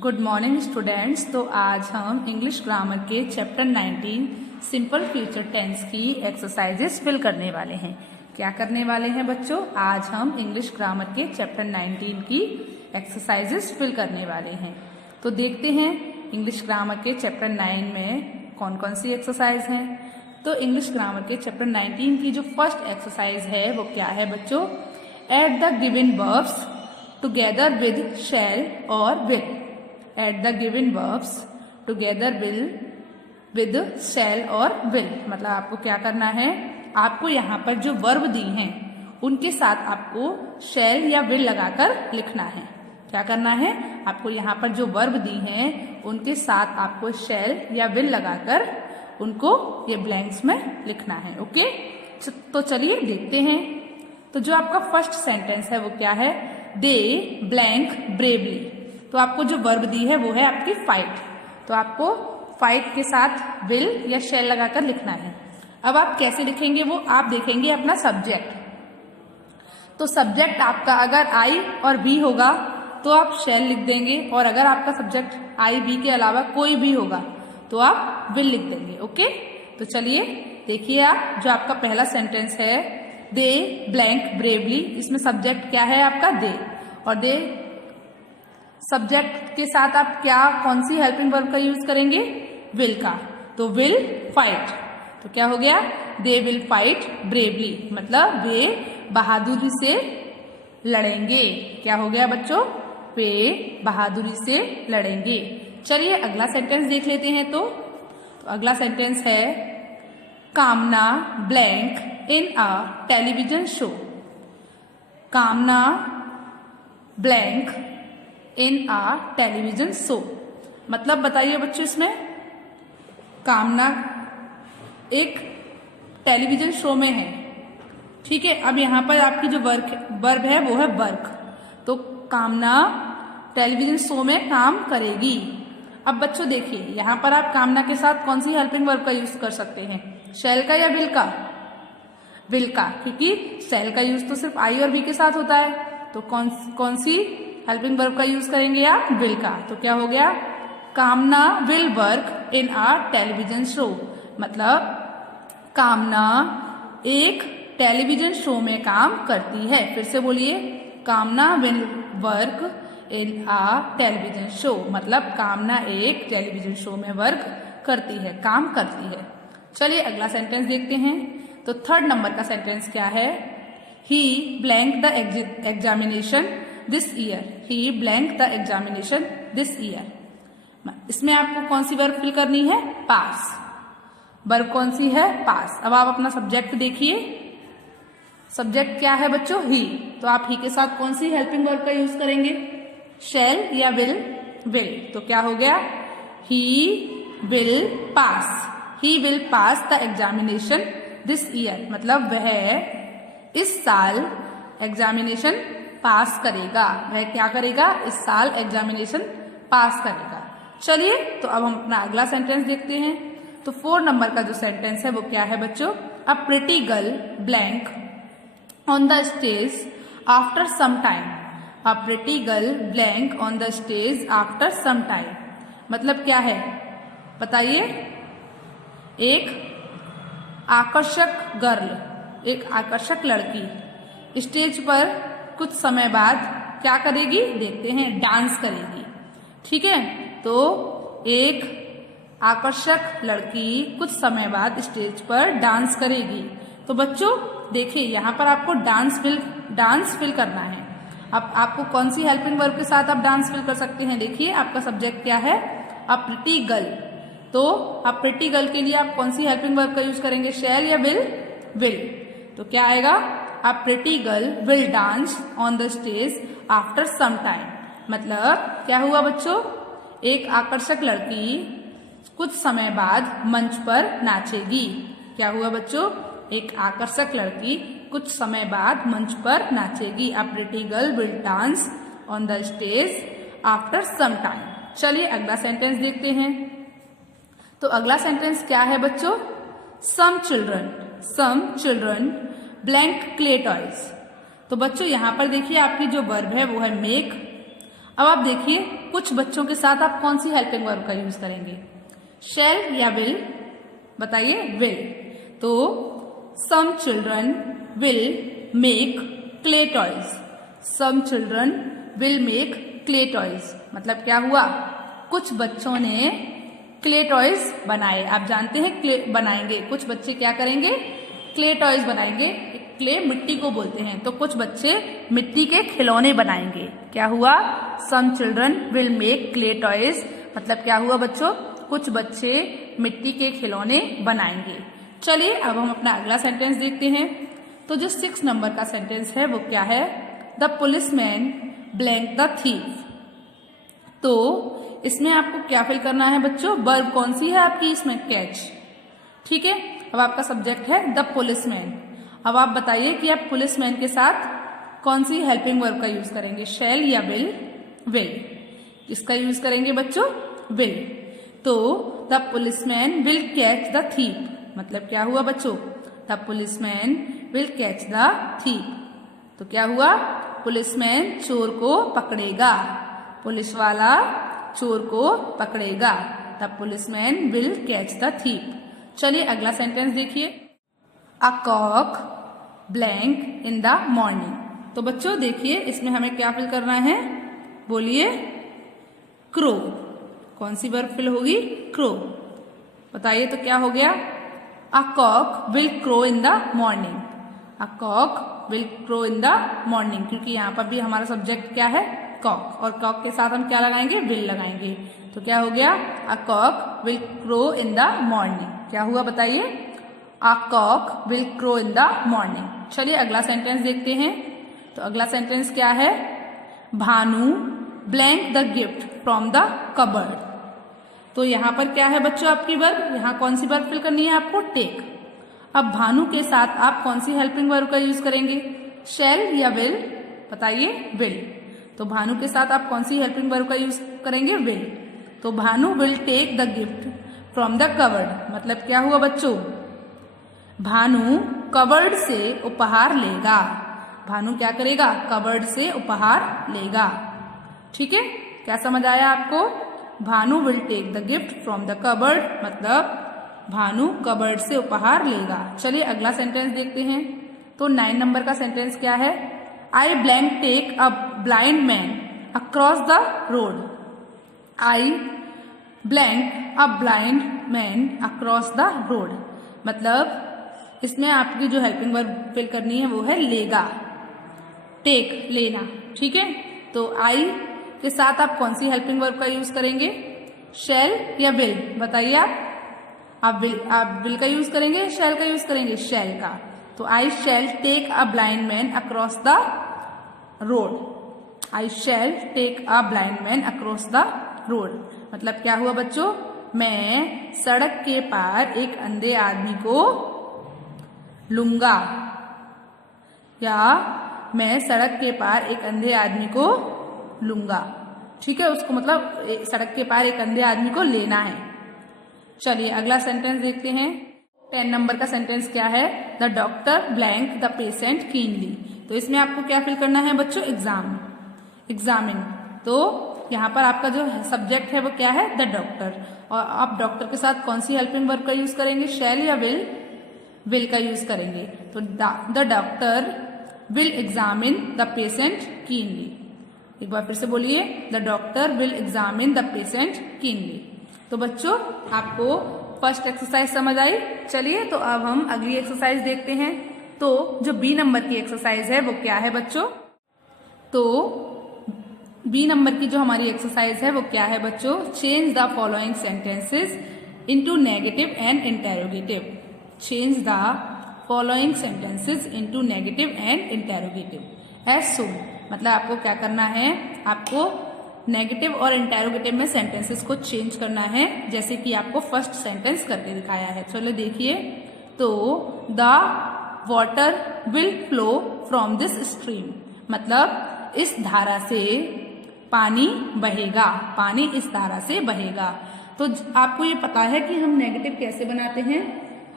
Good morning students. तो आज हम इंग्लिश ग्रामर के चैप्टर 19 सिंपल फ्यूचर टेंस की एक्सरसाइजेस फिल करने वाले हैं। क्या करने वाले हैं बच्चों? आज हम इंग्लिश ग्रामर के चैप्टर 19 की एक्सरसाइजेस फिल करने वाले हैं। तो देखते हैं इंग्लिश ग्रामर के चैप्टर 9 में कौन कौन सी एक्सरसाइज हैं। तो इंग्लिश ग्रामर के चैप्टर 19 की जो फर्स्ट एक्सरसाइज है वो क्या है बच्चों? Add the given verbs together with shall और will. Add the given verbs together with shall और विल। मतलब आपको क्या करना है, आपको यहाँ पर जो वर्ब दी हैं उनके साथ आपको शैल या विल लगाकर लिखना है। क्या करना है, आपको यहाँ पर जो वर्ब दी हैं उनके साथ आपको शैल या विल लगाकर उनको ये ब्लैंक्स में लिखना है। ओके, तो चलिए देखते हैं। तो जो आपका फर्स्ट सेंटेंस है वो क्या है? दे ब्लैंक ब्रेवली। तो आपको जो वर्ब दी है वो है आपकी फाइट। तो आपको फाइट के साथ विल या शैल लगाकर लिखना है। अब आप कैसे लिखेंगे वो आप देखेंगे अपना सब्जेक्ट। तो सब्जेक्ट आपका अगर आई और बी होगा तो आप शैल लिख देंगे, और अगर आपका सब्जेक्ट आई बी के अलावा कोई भी होगा तो आप विल लिख देंगे। ओके, तो चलिए देखिए आप, जो आपका पहला सेंटेंस है दे ब्लैंक ब्रेवली, इसमें सब्जेक्ट क्या है आपका? दे। और दे सब्जेक्ट के साथ आप क्या कौन सी हेल्पिंग वर्ब का यूज करेंगे? विल का। तो विल फाइट। तो क्या हो गया? दे विल फाइट ब्रेवली, मतलब वे बहादुरी से लड़ेंगे। क्या हो गया बच्चों? वे बहादुरी से लड़ेंगे। चलिए अगला सेंटेंस देख लेते हैं। तो अगला सेंटेंस है Kamna blank in a television show. Kamna blank in a television show, मतलब बताइए बच्चों, इसमें कामना एक टेलीविजन शो में है। ठीक है, अब यहाँ पर आपकी जो वर्ब है वो है वर्क। तो कामना टेलीविजन शो में काम करेगी। अब बच्चों देखिए, यहाँ पर आप कामना के साथ कौन सी हेल्पिंग वर्ब का यूज कर सकते हैं? शैल का या विल का? विल का, क्योंकि शैल का यूज तो सिर्फ आई और बी के साथ होता है। तो कौन सी हेल्पिंग वर्ब का यूज करेंगे आप? विल का। तो क्या हो गया? कामना will work in a television show, मतलब कामना एक टेलीविजन शो में काम करती है। फिर से बोलिए, कामना will work in a television show, मतलब कामना एक टेलीविजन शो में वर्क करती है, काम करती है। चलिए अगला सेंटेंस देखते हैं। तो थर्ड नंबर का सेंटेंस क्या है? He blank the examination this year. He blank the examination this year. इसमें आपको कौन सी वर्ब फिल करनी है? पास। वर्ब कौन सी है? पास। अब आप अपना सब्जेक्ट देखिए। सब्जेक्ट क्या है बच्चों? ही। तो आप ही के साथ कौन सी हेल्पिंग वर्ब का यूज करेंगे? शैल या विल? विल। तो क्या हो गया? He will pass. He will pass the examination this year, मतलब वह इस साल एग्जामिनेशन पास करेगा। वह क्या करेगा? इस साल एग्जामिनेशन पास करेगा। चलिए तो अब हम अपना अगला सेंटेंस देखते हैं। तो 4 नंबर का जो सेंटेंस है वो क्या है बच्चों? A pretty girl blank on the stage after some time. A pretty girl blank on the stage after some time, मतलब क्या है बताइए? एक आकर्षक गर्ल, एक आकर्षक लड़की स्टेज पर कुछ समय बाद क्या करेगी? देखते हैं, डांस करेगी। ठीक है, तो एक आकर्षक लड़की कुछ समय बाद स्टेज पर डांस करेगी। तो बच्चों देखिए, यहाँ पर आपको डांस फिल करना है। अब आपको कौन सी हेल्पिंग वर्ब के साथ आप डांस फिल कर सकते हैं? देखिए आपका सब्जेक्ट क्या है? A pretty girl. तो अ प्रिटी गर्ल के लिए आप कौन सी हेल्पिंग वर्ब का यूज करेंगे? शैल या विल? विल। तो क्या आएगा? A pretty girl will dance on the stage after some time, मतलब क्या हुआ बच्चों? एक आकर्षक लड़की कुछ समय बाद मंच पर नाचेगी। क्या हुआ बच्चों? एक आकर्षक लड़की कुछ समय बाद मंच पर नाचेगी। A pretty girl will dance on the stage after some time. चलिए अगला सेंटेंस देखते हैं। तो अगला सेंटेंस क्या है बच्चों? Some children blank clay toys. तो बच्चों यहाँ पर देखिए आपकी जो वर्ब है वो है मेक। अब आप देखिए कुछ बच्चों के साथ आप कौन सी हेल्पिंग वर्ब का यूज करेंगे, शैल या विल? बताइए, विल। तो some children will make clay toys. Some children will make clay toys मतलब क्या हुआ, कुछ बच्चों ने क्ले टॉयज बनाए। आप जानते हैं क्ले बनाएंगे, कुछ बच्चे क्या करेंगे, क्ले टॉयज बनाएंगे। क्ले मिट्टी को बोलते हैं, तो कुछ बच्चे मिट्टी के खिलौने बनाएंगे। क्या हुआ, some children will make clay toys मतलब क्या हुआ बच्चों, कुछ बच्चे मिट्टी के खिलौने बनाएंगे। चलिए अब हम अपना अगला सेंटेंस देखते हैं। तो जो 6 नंबर का सेंटेंस है वो क्या है, the policeman blank the thief. तो इसमें आपको क्या फिल करना है बच्चों, वर्ब कौन सी है आपकी इसमें, कैच। ठीक है, अब आपका सब्जेक्ट है द पुलिसमैन। अब आप बताइए कि आप पुलिसमैन के साथ कौन सी हेल्पिंग वर्ब का यूज करेंगे, शैल या विल? विल। किसका यूज करेंगे बच्चों, विल। तो the policeman will catch the thief मतलब क्या हुआ बच्चों, the policeman will catch the thief. तो क्या हुआ, पुलिसमैन चोर को पकड़ेगा, पुलिस वाला चोर को पकड़ेगा। The policeman will catch the thief. चलिए अगला सेंटेंस देखिए, a cock blank in the morning. तो बच्चों देखिए इसमें हमें क्या फिल करना है, बोलिए, क्रो। कौन सी वर्ब फिल होगी, क्रो। बताइए तो क्या हो गया, a cock will crow in the morning. A cock will crow in the morning, क्योंकि यहाँ पर भी हमारा सब्जेक्ट क्या है, कॉक, और कॉक के साथ हम क्या लगाएंगे, विल लगाएंगे। तो क्या हो गया, a cock will crow in the morning. क्या हुआ बताइए, a cock will crow in the morning. चलिए अगला सेंटेंस देखते हैं। तो अगला सेंटेंस क्या है, Bhanu blank the gift from the cupboard. तो यहाँ पर क्या है बच्चों आपकी वर्ब, यहाँ कौन सी वर्ब फिल करनी है आपको, टेक। अब भानु के साथ आप कौन सी हेल्पिंग वर्ब का यूज करेंगे, शैल या विल? बताइए, विल। तो भानु के साथ आप कौन सी हेल्पिंग वर्ब का यूज करेंगे, विल। तो Bhanu will take the gift from the cupboard मतलब क्या हुआ बच्चों, भानु कबर्ड से उपहार लेगा। भानु क्या करेगा, कबर्ड से उपहार लेगा। ठीक है, क्या समझ आया आपको, Bhanu will take the gift from the cupboard मतलब भानु कबर्ड से उपहार लेगा। चलिए अगला सेंटेंस देखते हैं। तो 9 नंबर का सेंटेंस क्या है, I blank take a blind man across the road. I blank a blind man across the road मतलब इसमें आपकी जो हेल्पिंग वर्ब फिल करनी है वो है लेगा, टेक लेना। ठीक है, तो आई के साथ आप कौन सी हेल्पिंग वर्ब का यूज करेंगे, शैल या विल? बताइए आप विल का यूज करेंगे, शैल का यूज करेंगे, शैल का। तो I shall take a blind man across the road. I shall take a blind man across the road मतलब क्या हुआ बच्चों, मैं सड़क के पार एक अंधे आदमी को लूंगा, या मैं सड़क के पार एक अंधे आदमी को लूंगा। ठीक है, उसको मतलब सड़क के पार एक अंधे आदमी को लेना है। चलिए अगला सेंटेंस देखते हैं। 10 नंबर का सेंटेंस क्या है, the doctor blank the patient keenly. तो इसमें आपको क्या फिल करना है बच्चों, एग्जामिन। तो यहाँ पर आपका जो सब्जेक्ट है वो क्या है, द डॉक्टर। और आप डॉक्टर के साथ कौन सी हेल्पिंग वर्ब का यूज करेंगे, शैल या विल? विल का यूज करेंगे। तो the doctor will examine the patient keenly. एक बार फिर से बोलिए, the doctor will examine the patient keenly. तो बच्चों आपको फर्स्ट एक्सरसाइज समझ आई। चलिए तो अब हम अगली एक्सरसाइज देखते हैं। तो जो बी नंबर की एक्सरसाइज है वो क्या है बच्चों, तो बी नंबर की जो हमारी एक्सरसाइज है वो क्या है बच्चों, change the following sentences into negative and interrogative. Change the following sentences into negative and interrogative as soon. मतलब आपको क्या करना है, आपको नेगेटिव और इंटेरोगेटिव में सेंटेंसेस को चेंज करना है, जैसे कि आपको फर्स्ट सेंटेंस करके दिखाया है। चलो देखिए, तो the water will flow from this stream मतलब इस धारा से पानी बहेगा, पानी इस धारा से बहेगा। तो आपको ये पता है कि हम नेगेटिव कैसे बनाते हैं,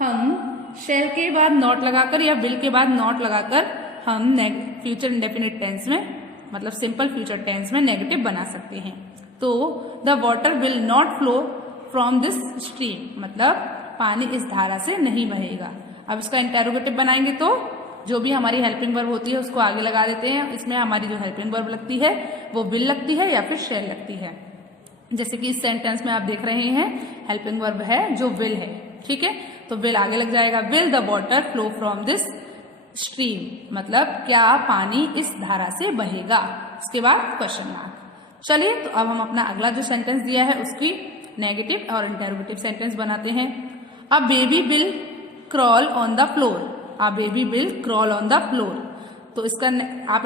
हम शैल के बाद नॉट लगाकर या विल के बाद नॉट लगाकर हम फ्यूचर इंडेफिनिट टेंस में मतलब सिंपल फ्यूचर टेंस में नेगेटिव बना सकते हैं। तो the water will not flow from this stream, मतलब पानी इस धारा से नहीं बहेगा। अब इसका इंटेरोगेटिव बनाएंगे तो जो भी हमारी हेल्पिंग वर्ब होती है उसको आगे लगा देते हैं। इसमें हमारी जो हेल्पिंग वर्ब लगती है वो विल लगती है या फिर शैल लगती है। जैसे कि इस सेंटेंस में आप देख रहे हैं हेल्पिंग वर्ब है जो विल है, ठीक है, तो विल आगे लग जाएगा। Will the water flow from this stream, मतलब क्या पानी इस धारा से बहेगा। इसके बाद क्वेश्चन मार्क। चलिए तो अब हम अपना अगला जो सेंटेंस दिया है उसकी नेगेटिव और इंटेरोगेटिव सेंटेंस बनाते हैं। A baby will crawl on the floor, a baby will crawl on the floor. तो इसका आप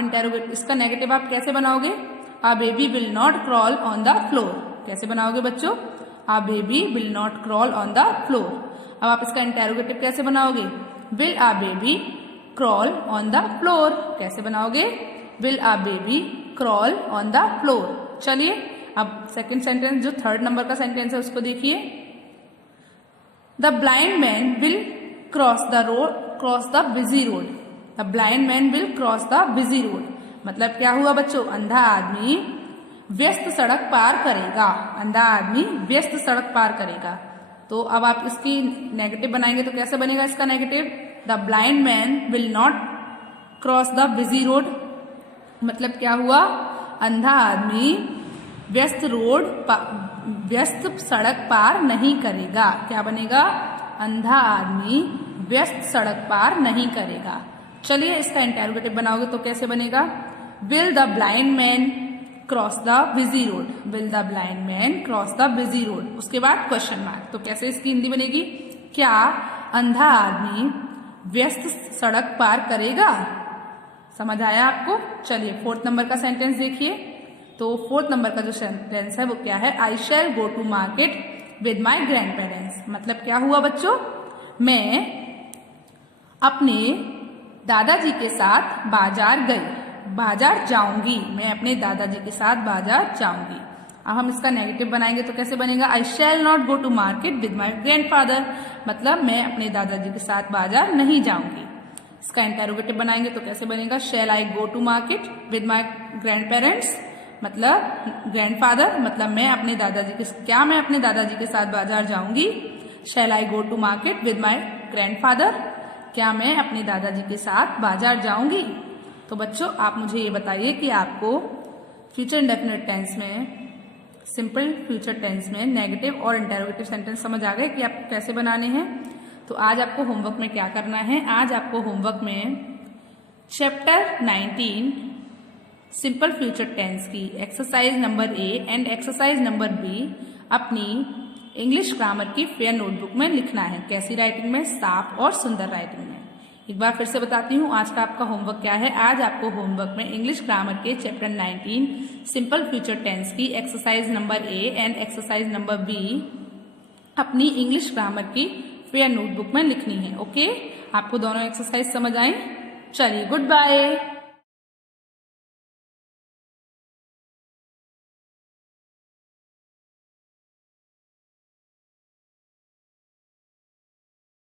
इसका नेगेटिव आप कैसे बनाओगे? A baby will not crawl on the floor. कैसे बनाओगे बच्चों? A baby will not crawl on the floor. अब आप इसका इंटेरोगेटिव कैसे बनाओगे? Will a baby crawl on the floor. कैसे बनाओगे? Will a baby crawl on the floor. चलिए अब सेकंड सेंटेंस जो थर्ड नंबर का सेंटेंस है उसको देखिए। The blind man will cross the busy road. The blind man will cross the busy road, मतलब क्या हुआ बच्चों? अंधा आदमी व्यस्त सड़क पार करेगा। अंधा आदमी व्यस्त सड़क पार करेगा। तो अब आप इसकी नेगेटिव बनाएंगे तो कैसे बनेगा इसका negative? The blind man will not cross the busy road, मतलब क्या हुआ? अंधा आदमी व्यस्त सड़क पार नहीं करेगा। क्या बनेगा? अंधा आदमी व्यस्त सड़क पार नहीं करेगा। चलिए इसका इंटेरोगेटिव बनाओगे तो कैसे बनेगा? Will the blind man cross the busy road. Will the blind man cross the busy road. उसके बाद क्वेश्चन मार्क। तो कैसे इसकी हिंदी बनेगी? क्या अंधा आदमी व्यस्त सड़क पार करेगा? समझ आया आपको? चलिए फोर्थ नंबर का सेंटेंस देखिए। तो फोर्थ नंबर का जो सेंटेंस है वो क्या है? I shall go to market with my grandparents, मतलब क्या हुआ बच्चों? मैं अपने दादाजी के साथ बाजार गई, बाजार जाऊंगी, मैं अपने दादाजी के साथ बाजार जाऊंगी। अब हम इसका नेगेटिव बनाएंगे तो कैसे बनेगा? I shall not go to market with my grandfather, मतलब मैं अपने दादाजी के साथ बाजार नहीं जाऊंगी। इसका इंटेरोगेटिव बनाएंगे तो कैसे बनेगा? Shall I go to market with my grandparents, मतलब ग्रैंडफादर, मतलब मैं अपने दादाजी के साथ बाजार जाऊंगी। Shall I go to market with my grandfather, क्या मैं अपने दादाजी के साथ बाजार जाऊंगी? तो बच्चों आप मुझे ये बताइए कि आपको फ्यूचर इंडेफिनिट टेंस में, सिंपल फ्यूचर टेंस में नेगेटिव और इंटेरोगेटिव सेंटेंस समझ आ गए कि आपको कैसे बनाने हैं। तो आज आपको होमवर्क में क्या करना है? आज आपको होमवर्क में चैप्टर 19 सिंपल फ्यूचर टेंस की exercise number A and exercise number B अपनी इंग्लिश ग्रामर की फेयर नोटबुक में लिखना है। कैसी राइटिंग में? साफ और सुंदर राइटिंग में। एक बार फिर से बताती हूँ आज का आपका होमवर्क क्या है। आज आपको होमवर्क में इंग्लिश ग्रामर के चैप्टर 19 सिंपल फ्यूचर टेंस की exercise number A and exercise number B अपनी इंग्लिश ग्रामर की फेयर नोटबुक में लिखनी है। ओके, आपको दोनों एक्सरसाइज समझ आए? चलिए गुड बाय।